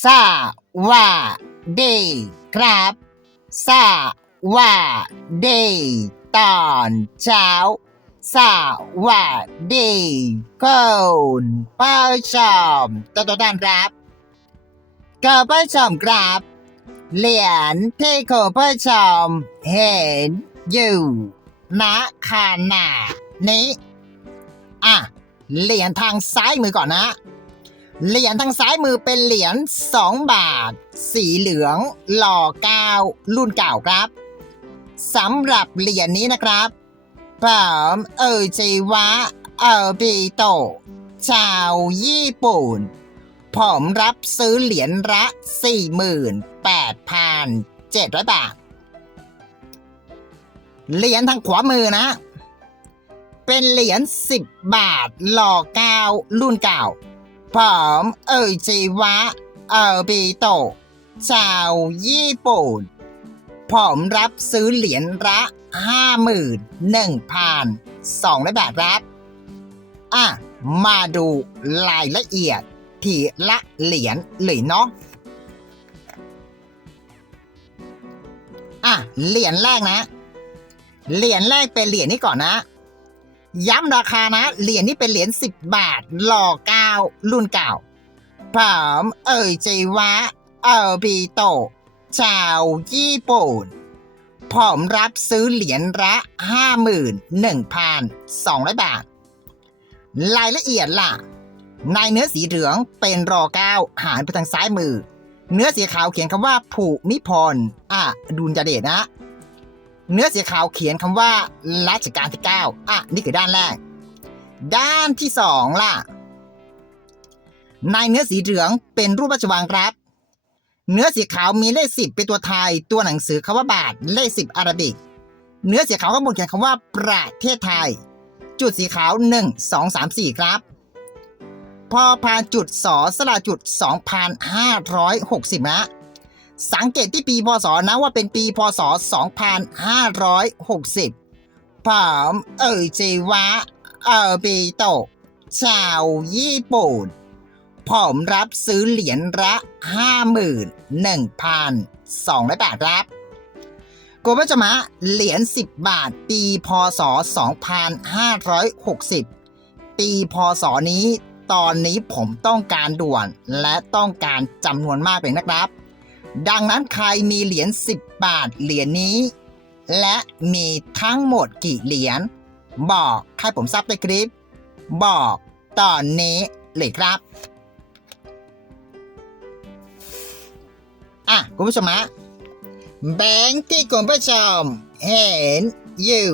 สวัสดีครับ สวัสดีตอนเช้า สวัสดีคุณผู้ชมตัวตัวด้านครับคุณผู้ชมครับ เหรียญที่คุณผู้ชมเห็นอยู่ณขณะนี้ อะ เหรียญทางซ้ายมือก่อนนะ เหรียญทางซ้ายมือเป็นเหรียญ2 บาท สีเหลืองหล่อเก้ารุ่นเก่าครับสำหรับเหรียญนี้นะครับผมเออจิวะเออบิโตะชาวญี่ปุ่น ผมรับซื้อเหรียญละ 48,700 บาท เหรียญทางขวามือนะ เป็นเหรียญ10 บาทหล่อเก้ารุ่นเก่า ผมเอ่ยจิวะเออบิโตะชาวญี่ปุ่น ผมรับซื้อเหรียญละห้าหมื่นหนึ่งพันสองร้อยบาทครับ อะ มาดูรายละเอียดทีละเหรียญเลยเนาะอะ เหรียญแรกนะ เหรียญแรกเป็นเหรียญนี้ก่อนนะ ย้ำราคานะ เหรียญนี้เป็นเหรียญ10 บาทหล่อการุ่นเก่าผมเอ่ยจิวะเออบิโตชาวญี่ปุ่นผมรับซื้อเหรียญละห้าหมื่นหนึ่งพันสองร้อยบาท รายละเอียดล่ะ ในเนื้อสีเหลืองเป็นรอเก้าหารไปทางซ้ายมือ เนื้อสีขาวเขียนคำว่าผูมิพรอะดุลยเดชนะ เนื้อสีขาวเขียนคำว่ารัชกาลที่ 9 อะ นี่คือด้านแรก ด้านที่สองล่ะ ในเนื้อสีเหลืองเป็นรูปราชวังครับ เนื้อสีขาวมีเลขสิบเป็นตัวไทย ตัวหนังสือคำว่าบาท เลขสิบอาราบิก เนื้อสีขาวข้างบนเขียนคำว่าประเทศไทย จุดสีขาว1 2 3 4ครับ พอพานจุดสอสละจุด2,560นะสังเกตที่ปีพศนะว่าเป็นปีพศ 2560 ผมเอ่ยจิวะ เออบิโตชาวญี่ปุ่น ผมรับซื้อเหรียญละ51,200บาทครับกบจะมาเหรียญ10บาท ปีพศ2560ปีพศนี้ตอนนี้ผมต้องการด่วนและต้องการจำนวนมากเลยนะครับ ดังนั้นใครมีเหรียญ10 บาทเหรียญนี้ และมีทั้งหมดกี่เหรียญบอกให้ผมทราบในคลิป บอกตอนนี้เลยครับ อะคุณผู้ชมฮะแบงค์ที่คุณผู้ชมเห็นอยู่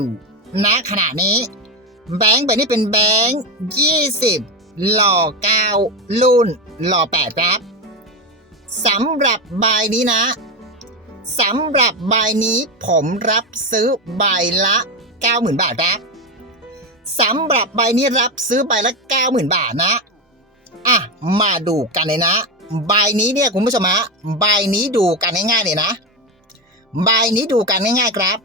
ณขณะนี้ แบงค์แบบนี้เป็นแบงค์20หล่อ9รุ่นหล่อ8ครับสำหรับใบนี้นะสำหรับใบนี้ผมรับซื้อใบละ 90,000 บาทครับสำหรับใบนี้รับซื้อใบละ 90,000 บาทนะ อะ มาดูกันเลยนะ ใบนี้เนี่ยคุณผู้ชมฮะใบนี้ดูกันง่ายๆเลยนะ ใบนี้ดูกันง่ายๆครับ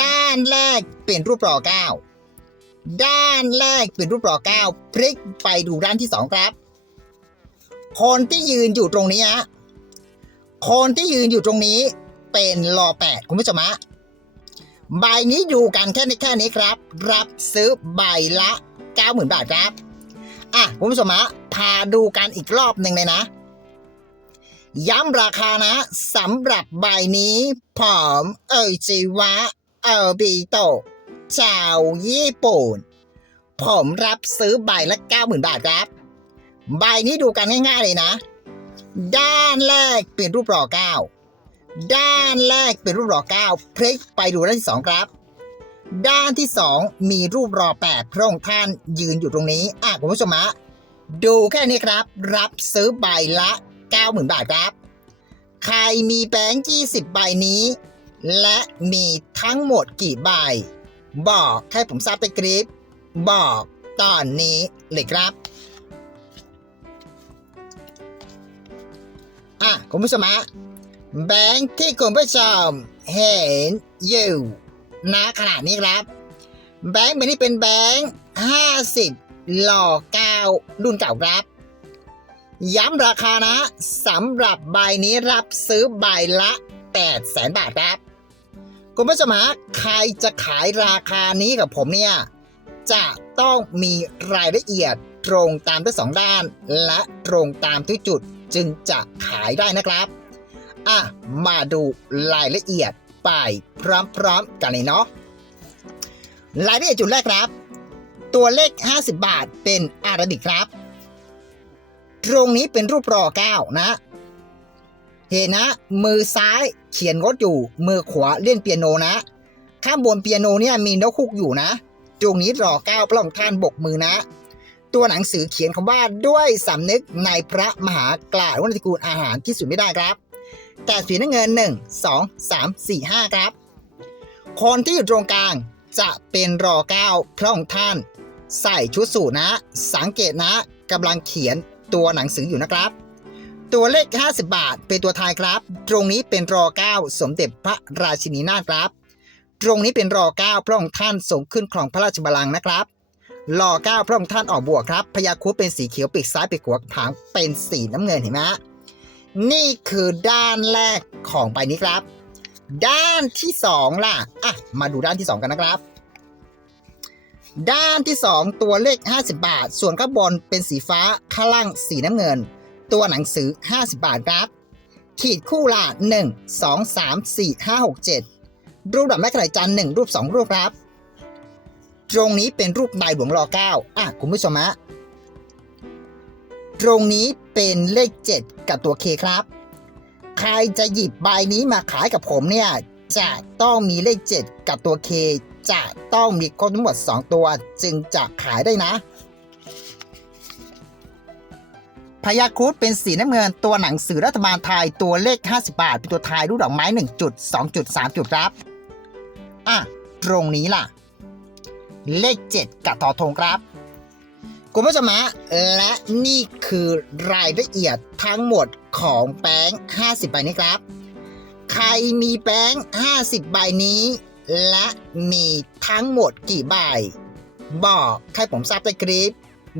ด้านแรกเป็นรูปรอเก้าด้านแรกเป็นรูปรอเก้าพลิกไปดูด้านที่สองครับ คนที่ยืนอยู่ตรงนี้ฮะคนที่ยืนอยู่ตรงนี้เป็นรอแปดคุณผู้ชมฮะใบนี้ดูกันแค่นี้แค่นี้ครับ รับซื้อใบละ 90,000 บาทครับ อะคุณผู้ชมฮะพาดูกันอีกรอบหนึ่งเลยนะ ย้ำราคานะสำหรับใบนี้ผมเอจิวะเอบิโตะชาวญี่ปุ่น ผมรับซื้อใบละ 90,000 บาทครับ ใบนี้ดูกันง่ายๆเลยนะ ด้านแรกเป็นรูปรอเก้าด้านแรกเป็นรูปรอเก้าพลิกไปดูด้านที่สองครับ ด้านที่สองมีรูปรอแปดพระองค์ท่านยืนอยู่ตรงนี้อะคุณผู้ชมฮะดูแค่นี้ครับ รับซื้อใบละ 90,000บาทครับ ใครมีแบงค์20ใบนี้ และมีทั้งหมดกี่ใบ บอกให้ผมทราบในคลิปบอกตอนนี้เลยครับ อะ คุณผู้ชมฮะแบงค์ที่คุณผู้ชมเห็นอยู่ณขณะนี้ครับ แบงค์ใบนี้เป็นแบงค์50หล่อ9รุ่นเก่าครับ ย้ำราคานะสำหรับใบนี้รับซื้อใบละ8แสนบาทครับ คุณผู้ชมฮะใครจะขายราคานี้กับผมเนี่ย จะต้องมีรายละเอียดตรงตามทั้งสองด้าน และตรงตามทุกจุดจึงจะขายได้นะครับอะมาดูรายละเอียดไปพร้อมๆกันเลยเนาะรายละเอียดจุดแรกครับ ตัวเลข 50 บาทเป็นอาราบิกครับ ตรงนี้เป็นรูปรอเก้านะ เห็นนะ มือซ้ายเขียนงดอยู่ มือขวาเล่นเปียโนนะ ข้างบนเปียโนเนี่ยมีนกคุกอยู่นะ ตรงนี้รอเก้าพระองค์ท่านบกมือนะ ตัวหนังสือเขียนคำว่าด้วยสำนึกในพระมหากล่าววัตกูลอาหารที่สุดไม่ได้ครับ แต่สีน้ำเงิน 1 2 3 4 5 ครับ คนที่อยู่ตรงกลางจะเป็นรอเก้าพระองค์ท่าน ใส่ชุดสูทนะ สังเกตนะกำลังเขียน ตัวหนังสืออยู่นะครับ ตัวเลข 50 บาท เป็นตัวทายครับ ตรงนี้เป็นรอเก้าสมเด็จพระราชินีนาถครับ ตรงนี้เป็นรอเก้าพระองค์ท่านทรงขึ้นครองพระราชบัลลังก์นะครับรอเก้าพระองค์ท่านออกบวกครับพญาครุฑเป็นสีเขียวปีกซ้ายปีกขวาหางเป็นสีน้ำเงินเห็นไหมนี่คือด้านแรกของใบนี้ครับ ด้านที่สองล่ะ อะ มาดูด้านที่สองกันนะครับ ด้านที่ 2 ตัวเลข 50 บาท ส่วนข้างบนเป็นสีฟ้าข้างล่างสีน้ำเงิน ตัวหนังสือ 50 บาทครับ ขีดคู่ละ1 2 3 4 5 6 7 รูปดอกไม้กระดาษจันทร์1รูป 2 รูปครับ ตรงนี้เป็นรูปนายหลวงรอ9อะคุณผู้ชมฮะตรงนี้เป็นเลข 7 กับตัวเคครับ ใครจะหยิบใบนี้มาขายกับผมเนี่ยจะต้องมีเลข 7 กับตัว K จะต้องมีครบทั้งหมด 2 ตัวจึงจะขายได้นะพยาครุฑเป็นสีน้ำเงินตัวหนังสือรัฐบาลไทยตัวเลข 50 บาท เป็นตัวไทยรูปดอกไม้ 1 จุด 2 จุด 3 จุดครับ อะ ตรงนี้ล่ะ เลข 7กับทอทงครับ คุณผู้ชมะและนี่คือรายละเอียดทั้งหมดของแป้ง50 ใบนี้ครับ ใครมีแบงค์50 ใบนี้ และมีทั้งหมดกี่ใบ บอกให้ผมทราบในคลิป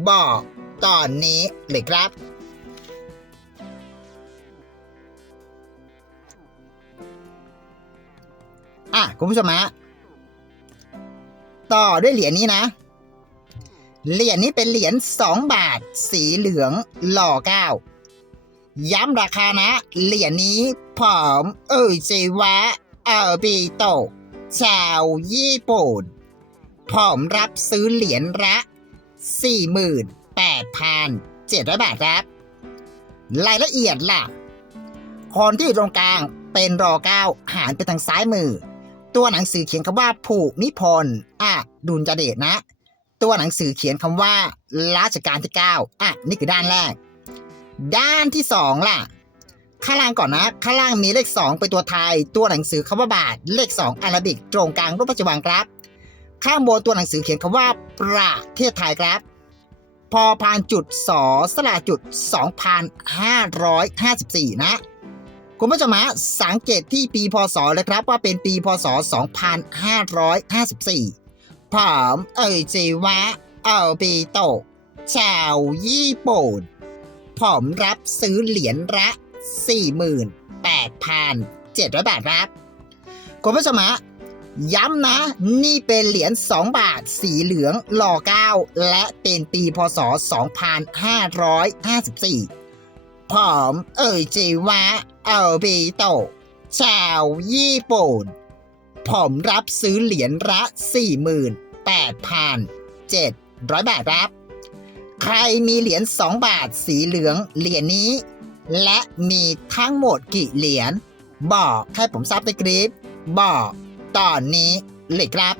บอกตอนนี้เลยครับ อะ คุณผู้ชมฮะต่อด้วยเหรียญนี้นะ เหรียญนี้เป็นเหรียญ2 บาท สีเหลืองหล่อเก้าย้ำราคานะ เหรียญนี้ผอม เอ่ยเจวะ เออบีโต ชาวญี่ปุ่นผมรับซื้อเหรียญละ 48,700 บาทครับ รายละเอียดล่ะ คนที่อยู่ตรงกลางเป็นรอเก้าหารไปทางซ้ายมือ ตัวหนังสือเขียนคำว่าผูกนิพนธ์อะดุลยเดชนะ ตัวหนังสือเขียนคำว่ารัชกาลที่ 9อะนี่คือด้านแรก ด้านที่2ล่ะ ข้างล่างก่อนนะ ข้างล่างมีเลข 2 เป็นตัวไทย ตัวหนังสือคำว่าบาท เลข 2อาราบิก ตรงกลางรูปปัจจุบันครับ ข้างบนตัวหนังสือเขียนคำว่าประเทศไทยครับ พอพานจุดสอสละจุด 2,554 นะคุณผู้ชมฮะสังเกตที่ปีพศเลยครับว่าเป็นปีพศ 2554ผมเอ่ยจีวะเอลปีโตชาวญี่ปุ่นผมรับซื้อเหรียญละ 48,700 บาทครับคุณผู้ชมฮะย้ำนะ นี่เป็นเหรียญ 2 บาท สีเหลืองหล่อ9และเป็นปีพศ 2554ผมเอ่ยจีวะเอลบีโตะชาวญี่ปุ่น ผมรับซื้อเหรียญละ 48,700 บาทครับ ใครมีเหรียญ 2 บาทสีเหลืองเหรียญนี้ และมีทั้งหมดกี่เหรียญบอกให้ผมทราบในคลิป บอกตอนนี้เลยครับ